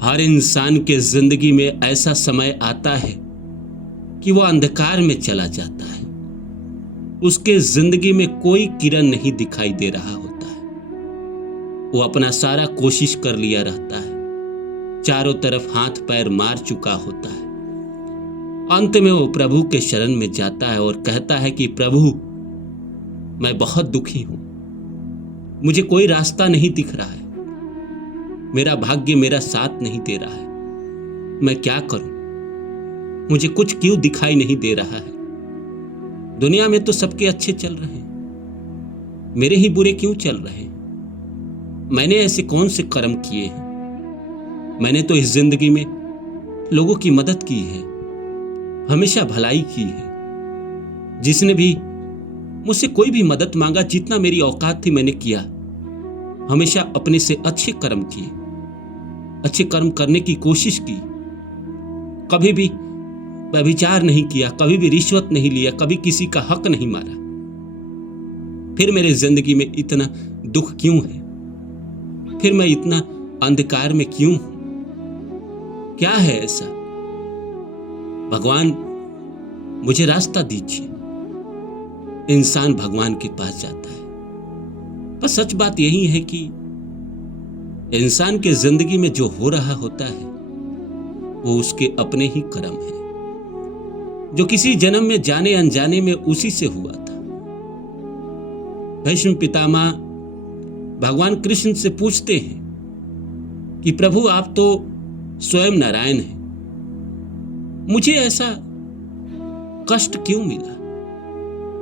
हर इंसान के जिंदगी में ऐसा समय आता है कि वो अंधकार में चला जाता है। उसके जिंदगी में कोई किरण नहीं दिखाई दे रहा होता है। वो अपना सारा कोशिश कर लिया रहता है, चारों तरफ हाथ पैर मार चुका होता है। अंत में वो प्रभु के शरण में जाता है और कहता है कि प्रभु, मैं बहुत दुखी हूं, मुझे कोई रास्ता नहीं दिख रहा है, मेरा भाग्य मेरा साथ नहीं दे रहा है, मैं क्या करूं, मुझे कुछ क्यों दिखाई नहीं दे रहा है। दुनिया में तो सबके अच्छे चल रहे हैं, मेरे ही बुरे क्यों चल रहे हैं। मैंने ऐसे कौन से कर्म किए हैं। मैंने तो इस जिंदगी में लोगों की मदद की है, हमेशा भलाई की है। जिसने भी मुझसे कोई भी मदद मांगा, जितना मेरी औकात थी मैंने किया। हमेशा अपने से अच्छे कर्म किए, अच्छे कर्म करने की कोशिश की। कभी भी व्यभिचार नहीं किया, कभी भी रिश्वत नहीं लिया, कभी किसी का हक नहीं मारा। फिर मेरे जिंदगी में इतना दुख क्यों है, फिर मैं इतना अंधकार में क्यों हूं। क्या है ऐसा। भगवान, मुझे रास्ता दीजिए। इंसान भगवान के पास जाता है। पर सच बात यही है कि इंसान के जिंदगी में जो हो रहा होता है वो उसके अपने ही कर्म है, जो किसी जन्म में जाने अनजाने में उसी से हुआ था। भीष्म पितामह भगवान कृष्ण से पूछते हैं कि प्रभु, आप तो स्वयं नारायण हैं, मुझे ऐसा कष्ट क्यों मिला,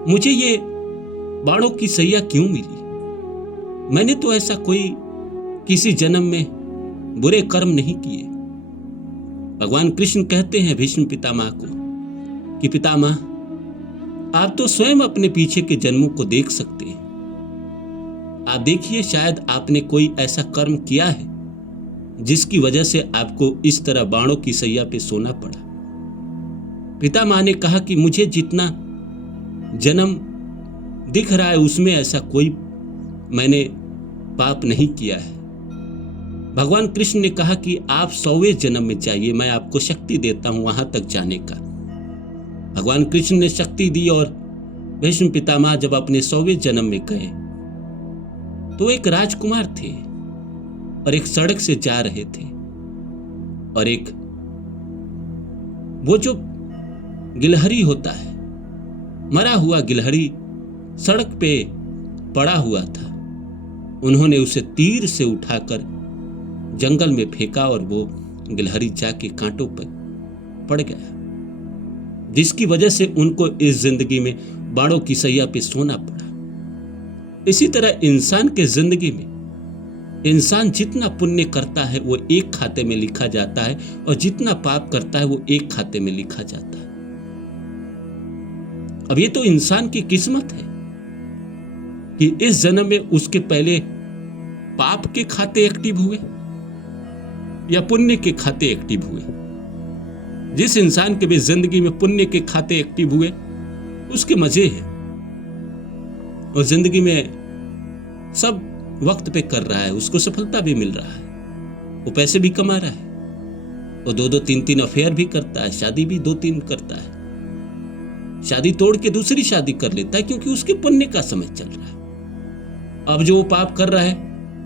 मुझे ये बाणों की सैया क्यों मिली। मैंने तो ऐसा कोई किसी जन्म में बुरे कर्म नहीं किए। भगवान कृष्ण कहते हैं भीष्म पितामह को कि पितामह, आप तो स्वयं अपने पीछे के जन्मों को देख सकते हैं। आप देखिए, शायद आपने कोई ऐसा कर्म किया है जिसकी वजह से आपको इस तरह बाणों की सैया पे सोना पड़ा। पितामह ने कहा कि मुझे जितना जन्म दिख रहा है उसमें ऐसा कोई मैंने पाप नहीं किया है। भगवान कृष्ण ने कहा कि आप 100वें जन्म में जाइए, मैं आपको शक्ति देता हूं वहां तक जाने का। भगवान कृष्ण ने शक्ति दी और भीष्म पितामह जब अपने 100वें जन्म में गए तो एक राजकुमार थे और एक सड़क से जा रहे थे और एक वो जो गिलहरी होता है, मरा हुआ गिलहरी सड़क पे पड़ा हुआ था। उन्होंने उसे तीर से उठाकर जंगल में फेंका और वो गिलहरी जाके कांटों पर पड़ गया, जिसकी वजह से उनको इस जिंदगी में बाणों की सैया पे सोना पड़ा। इसी तरह इंसान के जिंदगी में इंसान जितना पुण्य करता है वो एक खाते में लिखा जाता है और जितना पाप करता है वो एक खाते में लिखा जाता है। अब ये तो इंसान की किस्मत है कि इस जन्म में उसके पहले पाप के खाते एक्टिव हुए या पुण्य के खाते एक्टिव हुए। जिस इंसान के भी जिंदगी में पुण्य के खाते एक्टिव हुए उसके मजे हैं और जिंदगी में सब वक्त पे कर रहा है, उसको सफलता भी मिल रहा है, वो पैसे भी कमा रहा है, वो 2-2 3-3 अफेयर भी करता है, शादी भी 2-3 करता है, शादी तोड़ के दूसरी शादी कर लेता है क्योंकि उसके पुण्य का समय चल रहा है। अब जो वो पाप कर रहा है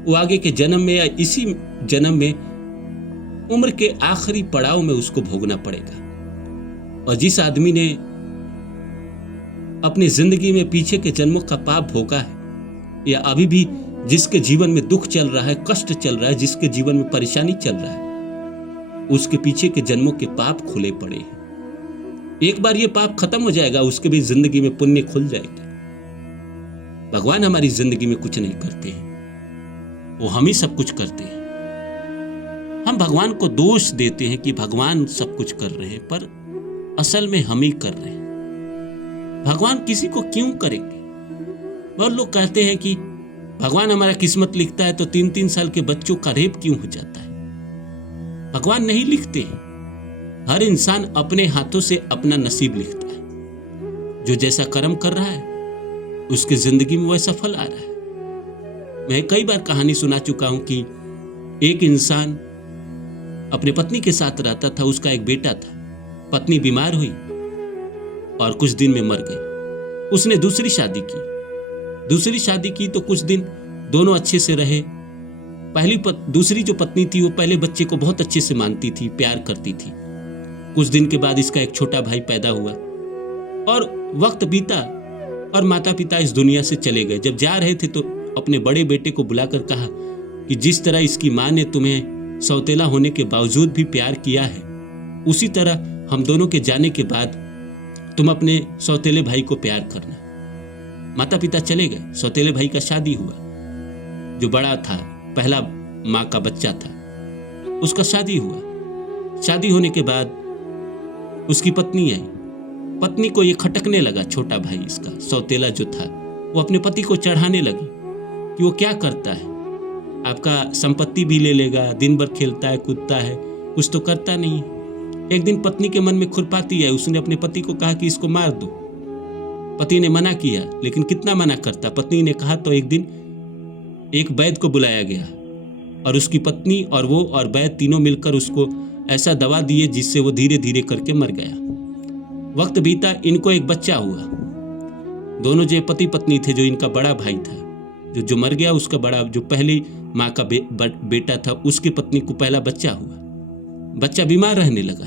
वो आगे के जन्म में या इसी जन्म में उम्र के आखिरी पड़ाव में उसको भोगना पड़ेगा। और जिस आदमी ने अपनी जिंदगी में पीछे के जन्मों का पाप भोगा है या अभी भी जिसके जीवन में दुख चल रहा है, कष्ट चल रहा है, जिसके जीवन में परेशानी चल रहा है, उसके पीछे के जन्मों के पाप खुले पड़े हैं। एक बार ये पाप खत्म हो जाएगा, उसके भी जिंदगी में पुण्य खुल जाएगा। भगवान हमारी जिंदगी में कुछ नहीं करते हैं, वो हम ही सब कुछ करते हैं। हम भगवान को दोष देते हैं कि भगवान सब कुछ कर रहे हैं, पर असल में हम ही कर रहे हैं। भगवान किसी को क्यों करेंगे। बहुत लोग कहते हैं कि भगवान हमारा किस्मत लिखता है तो 3-3 साल के बच्चों का रेप क्यों हो जाता है। भगवान नहीं लिखते हैं, हर इंसान अपने हाथों से अपना नसीब लिखता है। जो जैसा कर्म कर रहा है उसकी जिंदगी में वैसा फल आ रहा है। मैं कई बार कहानी सुना चुका हूं कि एक इंसान अपने पत्नी के साथ रहता था। उसका एक बेटा था। पत्नी बीमार हुई और कुछ दिन में मर गई। उसने दूसरी शादी की तो कुछ दिन दोनों अच्छे से रहे। दूसरी जो पत्नी थी वो पहले बच्चे को बहुत अच्छे से मानती थी, प्यार करती थी। कुछ दिन के बाद इसका एक छोटा भाई पैदा हुआ और वक्त बीता और माता पिता इस दुनिया से चले गए। जब जा रहे थे तो अपने बड़े बेटे को बुलाकर कहा कि जिस तरह इसकी माँ ने तुम्हें सौतेला होने के बावजूद भी प्यार किया है, उसी तरह हम दोनों के जाने के बाद तुम अपने सौतेले भाई को प्यार करना। माता पिता चले गए। सौतेले भाई का शादी हुआ। जो बड़ा था, पहला माँ का बच्चा था, उसका शादी हुआ। शादी होने के बाद उसकी पत्नी आई। पत्नी को ये खटकने लगा। छोटा भाई इसका सौतेला जो था वो अपने पति को चढ़ाने लगी कि वो क्या करता है, आपका संपत्ति भी ले लेगा, दिन भर खेलता है, कूदता है, कुछ तो करता नहीं है। एक दिन पत्नी के मन में खुरपाती आई। उसने अपने पति को कहा कि इसको मार दो। पति ने मना किया, लेकिन कितना मना करता। पत्नी ने कहा तो एक दिन एक वैद्य को बुलाया गया और उसकी पत्नी और वो और वैद्य तीनों मिलकर उसको ऐसा दवा दिए जिससे वो धीरे धीरे करके मर गया। वक्त बीता, इनको एक बच्चा हुआ। दोनों जो पति पत्नी थे, जो इनका बड़ा भाई था, जो मर गया, उसका बड़ा जो पहली माँ का बेटा था, उसकी पत्नी को पहला बच्चा हुआ। बच्चा बीमार रहने लगा।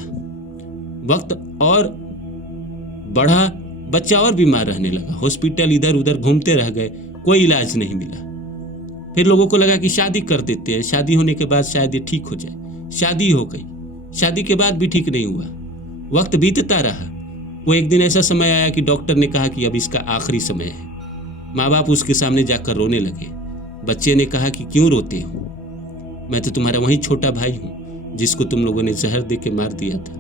वक्त और बढ़ा, बच्चा और बीमार रहने लगा। हॉस्पिटल इधर उधर घूमते रह गए, कोई इलाज नहीं मिला। फिर लोगों को लगा कि शादी कर देते हैं, शादी होने के बाद शायद ये ठीक हो जाए। शादी हो गई। शादी के बाद भी ठीक नहीं हुआ। वक्त बीतता रहा। वो एक दिन ऐसा समय आया कि डॉक्टर ने कहा कि अब इसका आखिरी समय है। माँ बाप उसके सामने जाकर रोने लगे। बच्चे ने कहा कि क्यों रोते हो, मैं तो तुम्हारा वही छोटा भाई हूँ जिसको तुम लोगों ने जहर दे के मार दिया था।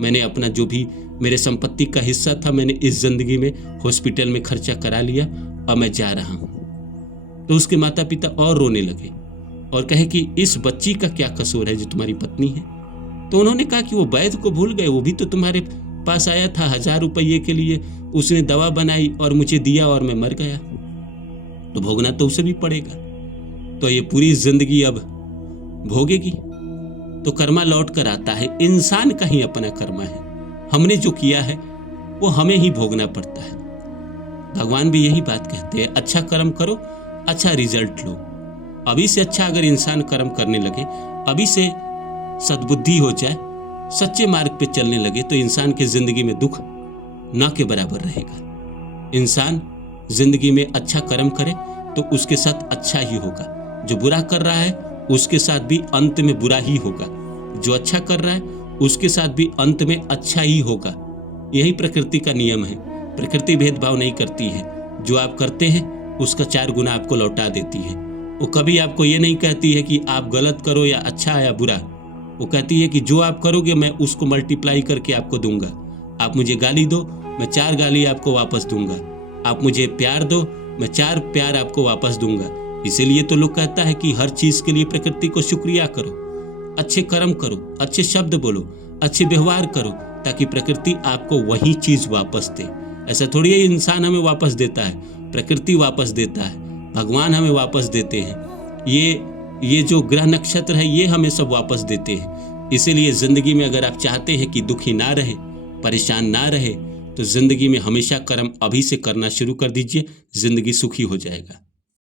मैंने अपना जो भी मेरे संपत्ति का हिस्सा था, मैंने इस जिंदगी में हॉस्पिटल में खर्चा करा लिया और मैं जा रहा हूँ। तो उसके माता पिता और रोने लगे और कहे कि इस बच्ची का क्या कसूर है जो तुम्हारी पत्नी है। तो उन्होंने कहा कि वो वैद्य को भूल गए, वो भी तो तुम्हारे पास आया था 1000 रुपये के लिए, उसने दवा बनाई और मुझे दिया और मैं मर गया, तो भोगना तो उसे भी पड़ेगा। तो ये पूरी जिंदगी अब भोगेगी। तो कर्मा लौट कर आता है। इंसान का ही अपना कर्मा है। हमने जो किया है वो हमें ही भोगना पड़ता है। भगवान भी यही बात कहते हैं, अच्छा कर्म करो, अच्छा रिजल्ट लो। अभी से अच्छा अगर इंसान कर्म करने लगे, अभी से सद्बुद्धि हो जाए, सच्चे मार्ग पे चलने लगे, तो इंसान की जिंदगी में दुख ना के बराबर रहेगा। इंसान जिंदगी में अच्छा कर्म करे तो उसके साथ अच्छा ही होगा। जो बुरा कर रहा है उसके साथ भी अंत में बुरा ही होगा। जो अच्छा कर रहा है उसके साथ भी अंत में अच्छा ही होगा। यही प्रकृति का नियम है। प्रकृति भेदभाव नहीं करती है। जो आप करते हैं उसका 4 गुना आपको लौटा देती है। वो कभी आपको ये नहीं कहती है कि आप गलत करो या अच्छा या बुरा। वो कहती है कि जो आप करोगे मैं उसको मल्टीप्लाई करके आपको दूंगा। आप मुझे गाली दो, मैं 4 गाली आपको वापस दूंगा। आप मुझे प्यार दो, मैं 4 प्यार आपको वापस दूंगा। इसीलिए तो लोग कहता है कि हर चीज के लिए प्रकृति को शुक्रिया करो, अच्छे कर्म करो, अच्छे शब्द बोलो, अच्छे व्यवहार करो, ताकि प्रकृति आपको वही चीज वापस दे। ऐसा थोड़ी है इंसान हमें वापस देता है, प्रकृति वापस देता है, भगवान हमें वापस देते हैं। ये जो ग्रह नक्षत्र है ये हमें सब वापस देते हैं। इसीलिए जिंदगी में अगर आप चाहते हैं कि दुखी ना रहे, परेशान ना रहे, तो जिंदगी में हमेशा कर्म अभी से करना शुरू कर दीजिए। जिंदगी सुखी हो जाएगा।